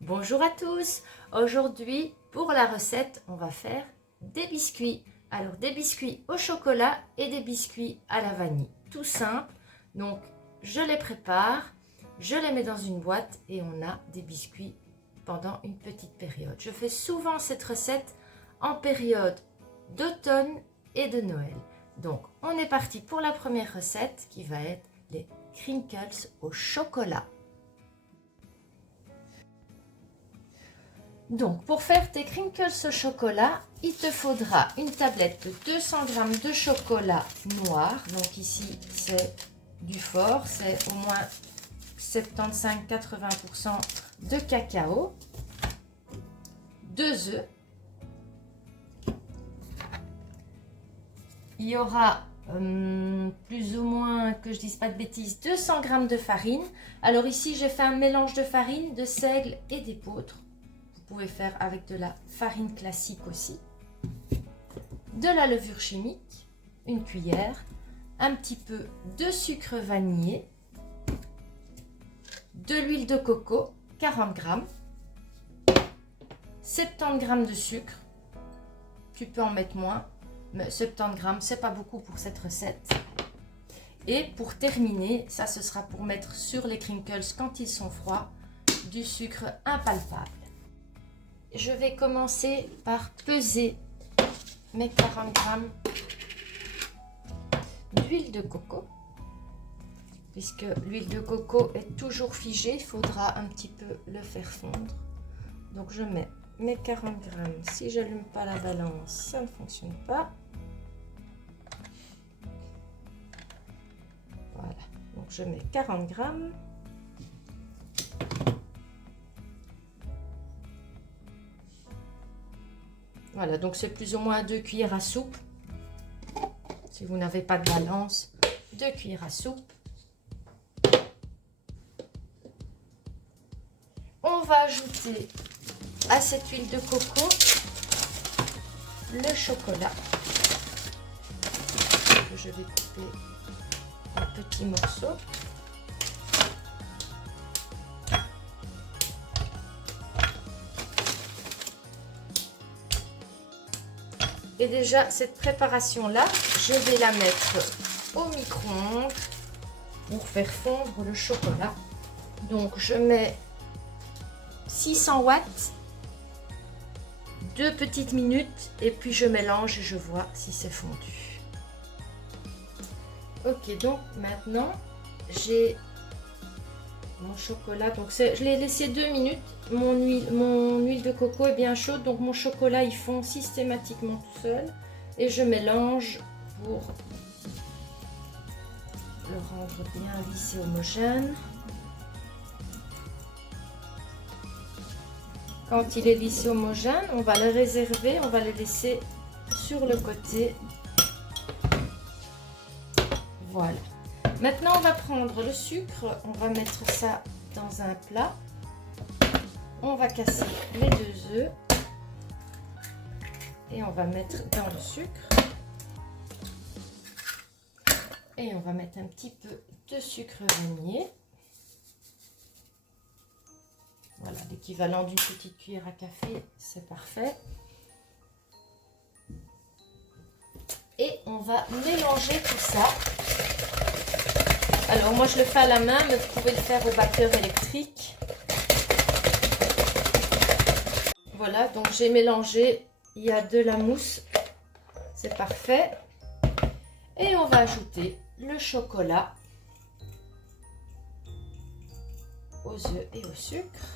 Bonjour à tous. Aujourd'hui, pour la recette, on va faire des biscuits. Alors, des biscuits au chocolat et des biscuits à la vanille. Tout simple. Donc, je les prépare, je les mets dans une boîte et on a des biscuits pendant une petite période. Je fais souvent cette recette en période d'automne et de Noël. Donc, on est parti pour la première recette qui va être les crinkles au chocolat. Donc, pour faire tes crinkles au chocolat, il te faudra une tablette de 200 g de chocolat noir. Donc ici, c'est du fort, c'est au moins 75-80% de cacao. 2 œufs. Il y aura plus ou moins, que je dise pas de bêtises, 200 g de farine. Alors ici, j'ai fait un mélange de farine, de seigle et d'épeautre. Vous pouvez faire avec de la farine classique aussi. De la levure chimique, une cuillère, un petit peu de sucre vanillé, de l'huile de coco, 40 g, 70 g de sucre, tu peux en mettre moins, mais 70 g, c'est pas beaucoup pour cette recette. Et pour terminer, ça ce sera pour mettre sur les crinkles quand ils sont froids, du sucre impalpable. Je vais commencer par peser mes 40 g d'huile de coco. Puisque l'huile de coco est toujours figée, il faudra un petit peu le faire fondre. Donc je mets mes 40 g. Si je n'allume pas la balance, ça ne fonctionne pas. Voilà, donc je mets 40 g. Voilà, donc c'est plus ou moins 2 cuillères à soupe. Si vous n'avez pas de balance, 2 cuillères à soupe. On va ajouter à cette huile de coco le chocolat que je vais couper en petits morceaux. Et déjà, cette préparation-là, je vais la mettre au micro-ondes pour faire fondre le chocolat. Donc, je mets 600 watts, 2 petites minutes, et puis je mélange et je vois si c'est fondu. Ok, donc maintenant, j'ai mon chocolat. Donc, je l'ai laissé 2 minutes. Mon huile de coco est bien chaude, donc mon chocolat il fond systématiquement tout seul et je mélange pour le rendre bien lisse et homogène. Quand il est lisse et homogène, on va le réserver, on va le laisser sur le côté. Voilà. Maintenant on va prendre le sucre, on va mettre ça dans un plat. On va casser les 2 œufs et on va mettre dans le sucre et on va mettre un petit peu de sucre vanillé. Voilà, l'équivalent d'une petite cuillère à café, c'est parfait. Et on va mélanger tout ça. Alors moi je le fais à la main, mais vous pouvez le faire au batteur électrique. Voilà, donc j'ai mélangé, il y a de la mousse, c'est parfait. Et on va ajouter le chocolat aux œufs et au sucre.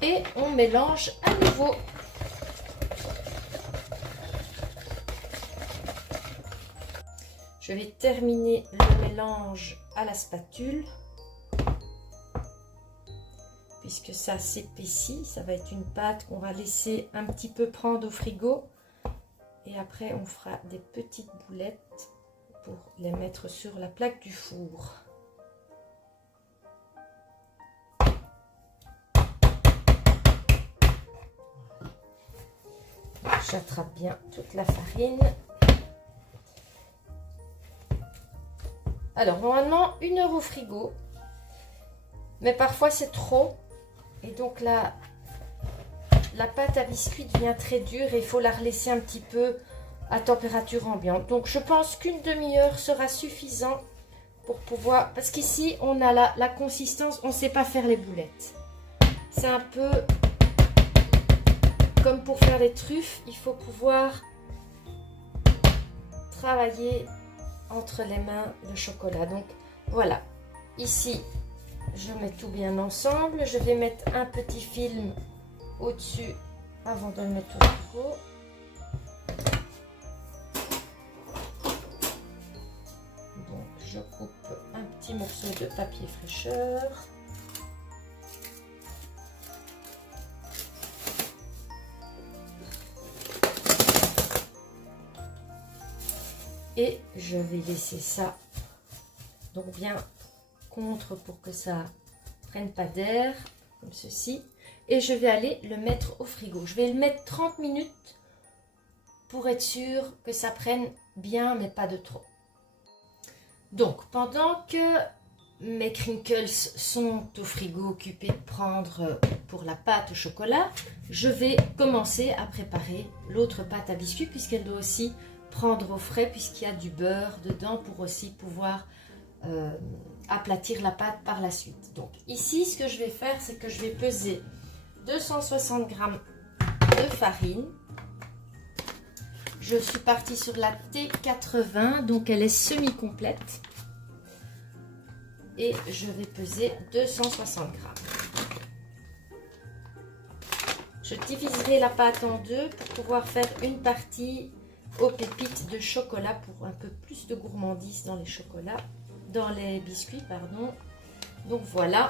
Et on mélange à nouveau. Je vais terminer le mélange à la spatule, puisque ça s'épaissit. Ça va être une pâte qu'on va laisser un petit peu prendre au frigo. Et après, on fera des petites boulettes pour les mettre sur la plaque du four. J'attrape bien toute la farine. Alors, normalement, 1 heure au frigo. Mais parfois, c'est trop. Et donc, la pâte à biscuits devient très dure et il faut la relaisser un petit peu à température ambiante. Donc, je pense qu'une demi-heure sera suffisant pour pouvoir... Parce qu'ici, on a la consistance, on ne sait pas faire les boulettes. C'est un peu comme pour faire les truffes. Il faut pouvoir travailler entre les mains le chocolat. Donc, voilà. Ici, je mets tout bien ensemble. Je vais mettre un petit film au-dessus avant de le mettre au frigo. Donc, je coupe un petit morceau de papier fraîcheur. Et je vais laisser ça donc bien contre pour que ça prenne pas d'air, comme ceci. Et je vais aller le mettre au frigo. Je vais le mettre 30 minutes pour être sûr que ça prenne bien, mais pas de trop. Donc, pendant que mes crinkles sont au frigo occupés de prendre pour la pâte au chocolat, je vais commencer à préparer l'autre pâte à biscuits puisqu'elle doit aussi prendre au frais puisqu'il y a du beurre dedans pour aussi pouvoir aplatir la pâte par la suite. Donc ici, ce que je vais faire, c'est que je vais peser 260 g de farine. Je suis partie sur la T80, donc elle est semi-complète. Et je vais peser 260 g. Je diviserai la pâte en deux pour pouvoir faire une partie aux pépites de chocolat pour un peu plus de gourmandise dans les chocolats, dans les biscuits, pardon. Donc voilà,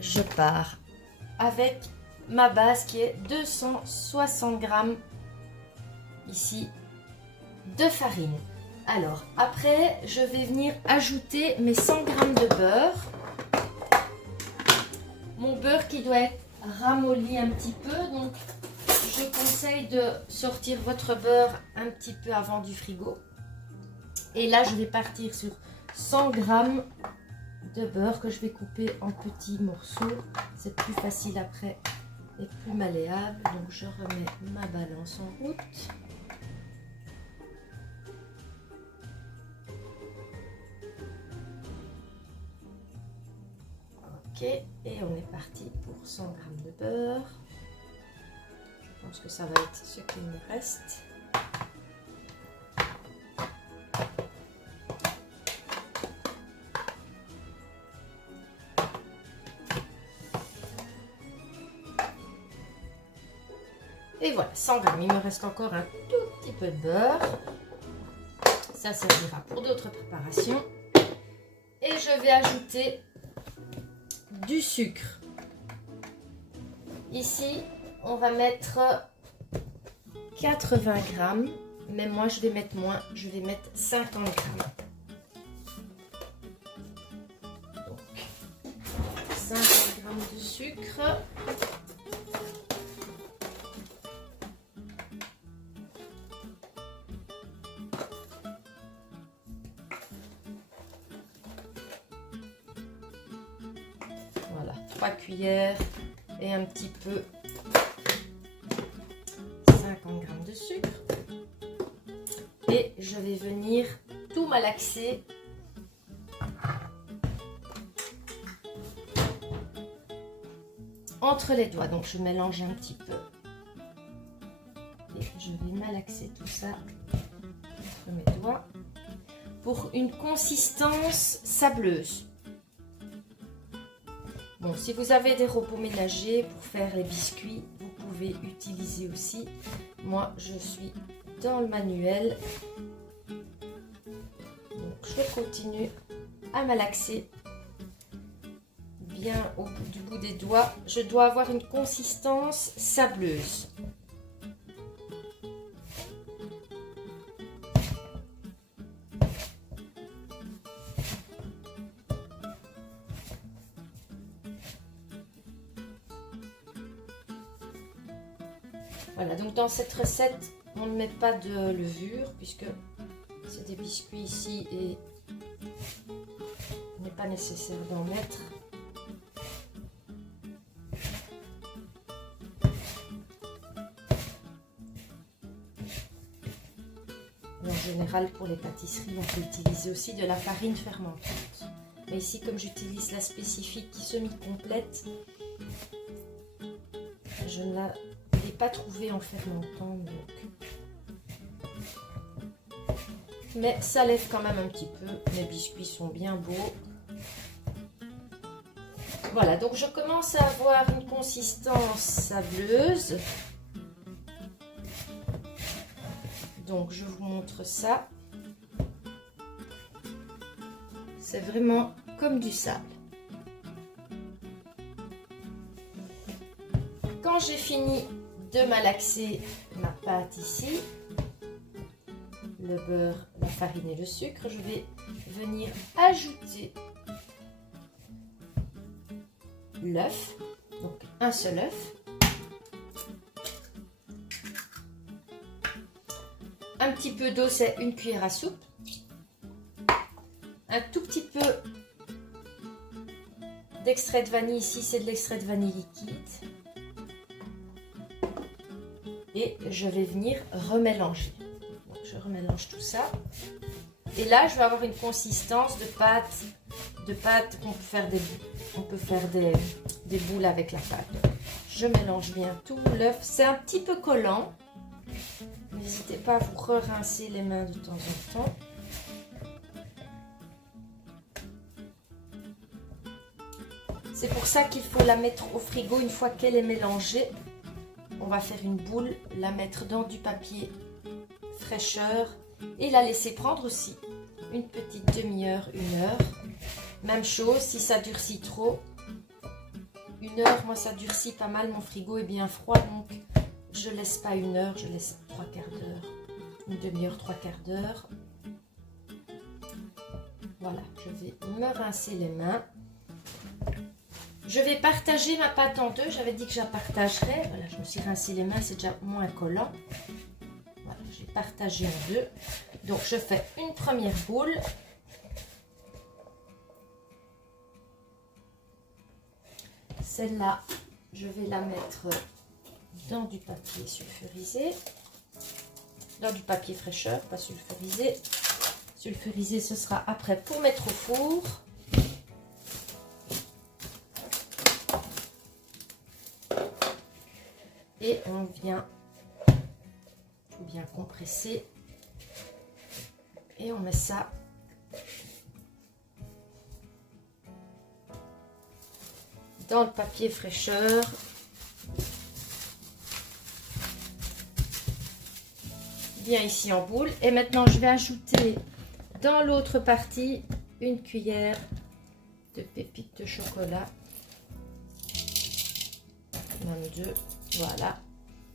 je pars avec ma base qui est 260 g ici de farine. Alors après, je vais venir ajouter mes 100 g de beurre. Mon beurre qui doit être ramolli un petit peu, donc je conseille de sortir votre beurre un petit peu avant du frigo. Et là, je vais partir sur 100 g de beurre que je vais couper en petits morceaux. C'est plus facile après et plus malléable. Donc, je remets ma balance en route. Ok, et on est parti pour 100 g de beurre. Je pense que ça va être ce qu'il me reste. Et voilà, 100 g. Il me reste encore un tout petit peu de beurre. Ça servira pour d'autres préparations. Et je vais ajouter du sucre. Ici, on va mettre 80 g, mais moi je vais mettre moins, je vais mettre 50 g. Donc, 50 g de sucre. Voilà, 3 cuillères et un petit peu 50 g de sucre. Et je vais venir tout malaxer entre les doigts. Donc je mélange un petit peu. Et je vais malaxer tout ça entre mes doigts pour une consistance sableuse. Bon, si vous avez des robots ménagers pour faire les biscuits, vous pouvez utiliser aussi. Moi, je suis dans le manuel. Donc, je continue à malaxer bien au bout du bout des doigts. Je dois avoir une consistance sableuse. Voilà, donc dans cette recette, on ne met pas de levure puisque c'est des biscuits ici et il n'est pas nécessaire d'en mettre. En général, pour les pâtisseries, on peut utiliser aussi de la farine fermentante. Mais ici, comme j'utilise la spécifique qui semi-complète, je ne l'ai pas trouvée en fermentant. Donc. Mais ça lève quand même un petit peu. Mes biscuits sont bien beaux. Voilà, donc je commence à avoir une consistance sableuse. Donc je vous montre ça. C'est vraiment comme du sable. Quand j'ai fini de malaxer ma pâte ici, le beurre, la farine et le sucre, je vais venir ajouter l'œuf, donc un seul œuf, un petit peu d'eau, c'est une cuillère à soupe, un tout petit peu d'extrait de vanille, ici c'est de l'extrait de vanille liquide, et je vais venir remélanger. Donc, je remélange tout ça, et là je vais avoir une consistance de pâte qu'on peut faire des boules avec la pâte. Je mélange bien tout, l'œuf c'est un petit peu collant. N'hésitez pas à vous rincer les mains de temps en temps. C'est pour ça qu'il faut la mettre au frigo une fois qu'elle est mélangée. On va faire une boule, la mettre dans du papier fraîcheur et la laisser prendre aussi une petite demi-heure, 1 heure. Même chose, si ça durcit trop, 1 heure, moi ça durcit pas mal, mon frigo est bien froid, donc je laisse pas 1 heure, je laisse 3/4 d'heure, une demi-heure, 3/4 d'heure. Voilà, je vais me rincer les mains. Je vais partager ma pâte en deux, j'avais dit que je la partagerais. Voilà, je me suis rincé les mains, c'est déjà moins collant. Voilà, j'ai partagé en deux. Donc je fais une première boule. Celle-là, je vais la mettre dans du papier sulfurisé, dans du papier fraîcheur, pas sulfurisé. Sulfurisé, ce sera après pour mettre au four. Et on vient tout bien compresser et on met ça dans le papier fraîcheur. Bien ici en boule. Et maintenant, je vais ajouter dans l'autre partie une cuillère de pépites de chocolat. Même 2. Voilà.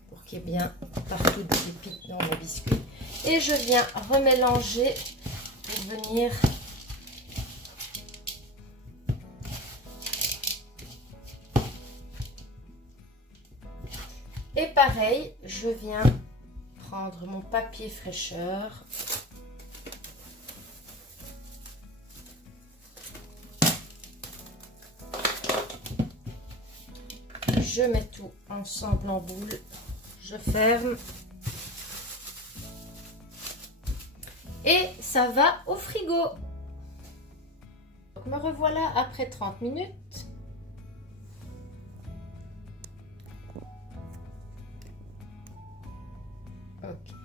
Pour qu'il y ait bien partout des pépites dans le biscuit. Et je viens remélanger pour venir et pareil, je viens prendre mon papier fraîcheur. Je mets tout ensemble en boule. Je ferme. Et ça va au frigo. Donc, me revoilà après 30 minutes. Ok.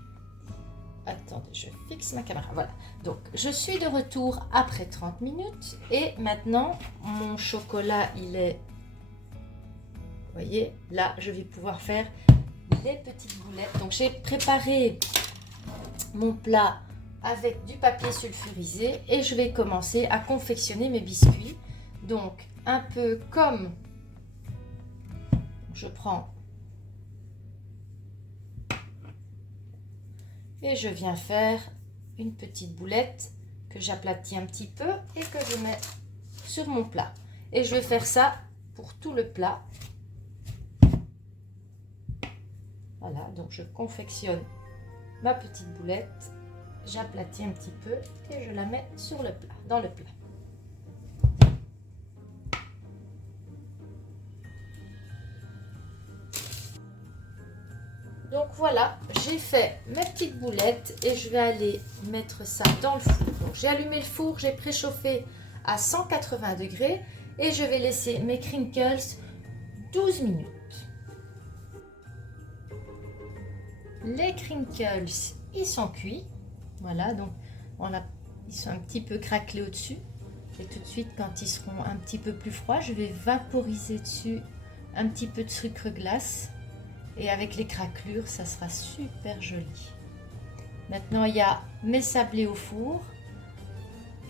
Attendez, je fixe ma caméra. Voilà. Donc, je suis de retour après 30 minutes. Et maintenant, mon chocolat, il est... Vous voyez, là, je vais pouvoir faire des petites boulettes. Donc, j'ai préparé mon plat avec du papier sulfurisé et je vais commencer à confectionner mes biscuits. Donc, un peu comme je prends et je viens faire une petite boulette que j'aplatis un petit peu et que je mets sur mon plat. Et je vais faire ça pour tout le plat. Voilà, donc je confectionne ma petite boulette, j'aplatis un petit peu et je la mets sur le plat, dans le plat. Donc voilà, j'ai fait mes petites boulettes et je vais aller mettre ça dans le four. Donc j'ai allumé le four, j'ai préchauffé à 180 degrés et je vais laisser mes crinkles 12 minutes. Les crinkles, ils sont cuits. Voilà, donc ils sont un petit peu craquelés au-dessus. Et tout de suite, quand ils seront un petit peu plus froids, je vais vaporiser dessus un petit peu de sucre glace. Et avec les craquelures, ça sera super joli. Maintenant, il y a mes sablés au four.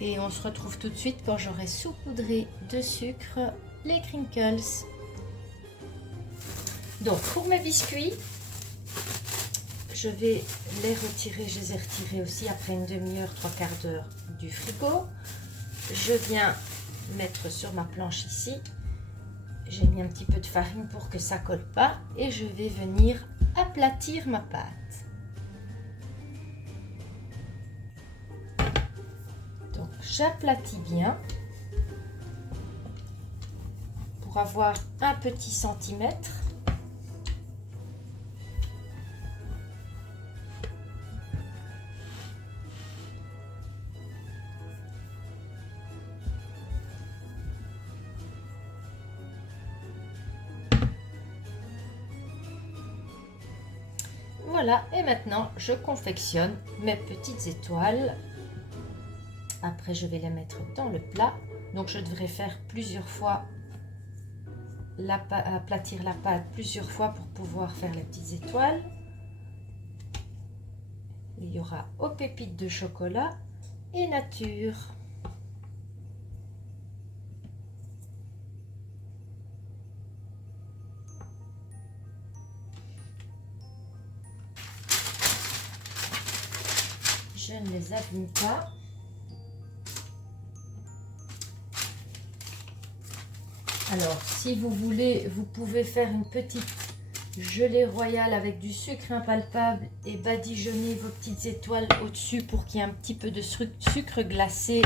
Et on se retrouve tout de suite quand j'aurai saupoudré de sucre les crinkles. Donc, pour mes biscuits, je vais les retirer. Je les ai retirés aussi après une demi-heure, 3/4 d'heure du frigo. Je viens mettre sur ma planche ici. J'ai mis un petit peu de farine pour que ça colle pas et je vais venir aplatir ma pâte. Donc j'aplatis bien pour avoir un petit centimètre. Voilà, et maintenant je confectionne mes petites étoiles. Après je vais les mettre dans le plat. Donc je devrais faire plusieurs fois, aplatir la pâte plusieurs fois pour pouvoir faire les petites étoiles. Il y aura aux pépites de chocolat et nature. Je ne les abîme pas. Alors, si vous voulez, vous pouvez faire une petite gelée royale avec du sucre impalpable et badigeonner vos petites étoiles au-dessus pour qu'il y ait un petit peu de sucre glacé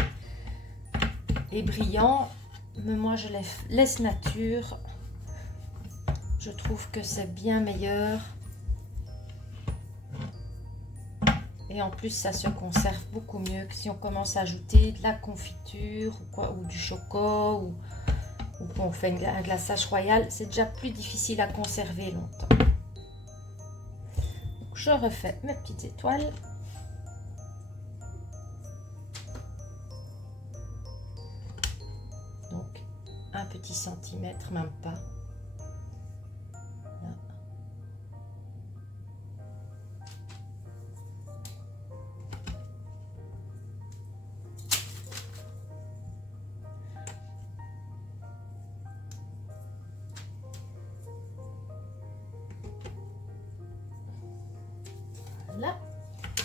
et brillant. Mais moi, je laisse nature. Je trouve que c'est bien meilleur. Et en plus, ça se conserve beaucoup mieux que si on commence à ajouter de la confiture ou du chocolat ou qu'on fait un glaçage royal. C'est déjà plus difficile à conserver longtemps. Donc, je refais mes petites étoiles. Donc, un petit centimètre, même pas. Là.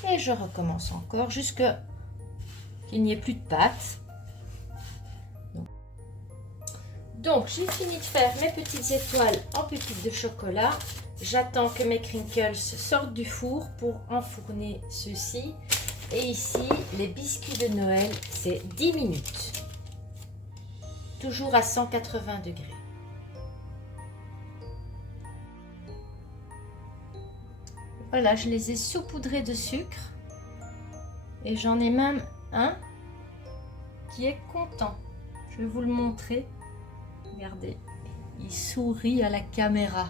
Et je recommence encore jusqu'à qu'il n'y ait plus de pâte. Donc j'ai fini de faire mes petites étoiles en pépites de chocolat. J'attends que mes crinkles sortent du four pour enfourner ceux-ci. Et ici, les biscuits de Noël, c'est 10 minutes. Toujours à 180 degrés. Voilà, je les ai saupoudrés de sucre. Et j'en ai même un qui est content. Je vais vous le montrer. Regardez, il sourit à la caméra.